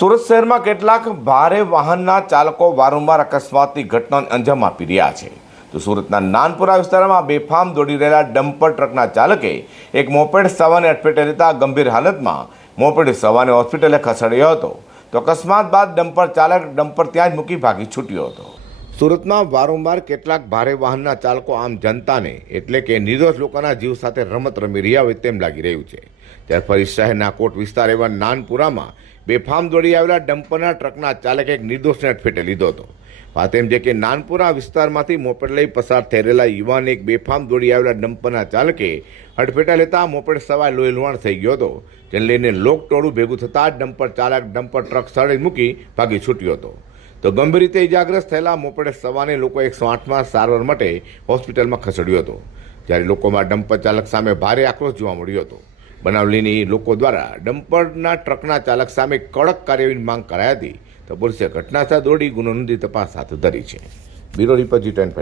સુરત શહેરમાં કેટલાક ભારે વાહનના ચાલકો વારંવાર અકસ્માતની ઘટનાને અંજામ આપી રહ્યા છે. તો સુરતના નાનપુરા વિસ્તારમાં બેફામ દોડી રહેલા ડમ્પર ટ્રકના ચાલકે એક મોપેડ સવાને અટપેટે લેતા ગંભીર હાલતમાં મોપેડ સવાને હોસ્પિટલે ખસેડ્યો હતો. તો અકસ્માત બાદ ડમ્પર ચાલક ડમ્પર ત્યાં જ મૂકી ભાગી છૂટ્યો હતો. સુરતમાં વારંવાર કેટલાક ભારે વાહનના ચાલકો આમ જનતાને એટલે કે નિર્દોષ લોકોના જીવ સાથે રમત રમી રહ્યા હોય તેમ લાગી રહ્યું છે. ત્યારે ફરી શહેરના કોટ વિસ્તાર એવા નાનપુરામાં બેફામ દોડી આવેલા ડમ્પરના ટ્રકના ચાલકે એક નિર્દોષને અટફેટે લીધો હતો. વાત એમ છે કે નાનપુરા વિસ્તારમાંથી મોપેડ લઈ પસાર થઈ રહેલા યુવાન એક બેફામ દોડી આવેલા ડમ્પરના ચાલકે અડફેટા લેતા મોપેડ સવાય લોહી લુહાણ થઈ ગયો હતો, જેને લઈને લોક ટોળું ભેગું થતાં ડમ્પર ચાલક ડમ્પર ટ્રક સ્થળે મૂકી ભાગી છૂટ્યો હતો. તો ગંભીર રીતે ઇજાગ્રસ્ત થયેલા મોપેડ સવાને લોકો એકસો આઠમાં સારવાર માટે હોસ્પિટલમાં ખસેડ્યો હતો. જ્યારે લોકોમાં ડમ્પર ચાલક સામે ભારે આક્રોશ જોવા મળ્યો હતો. બનાવ લઈને લોકો દ્વારા ડમ્પરના ટ્રકના ચાલક સામે કડક કાર્યવાહીની માંગ કરાઈ હતી. તો પોલીસે ઘટનાસ્થળ દોડી ગુનો નોંધી તપાસ હાથ ધરી છે. બ્યુરો રિપોર્ટ જી ટેન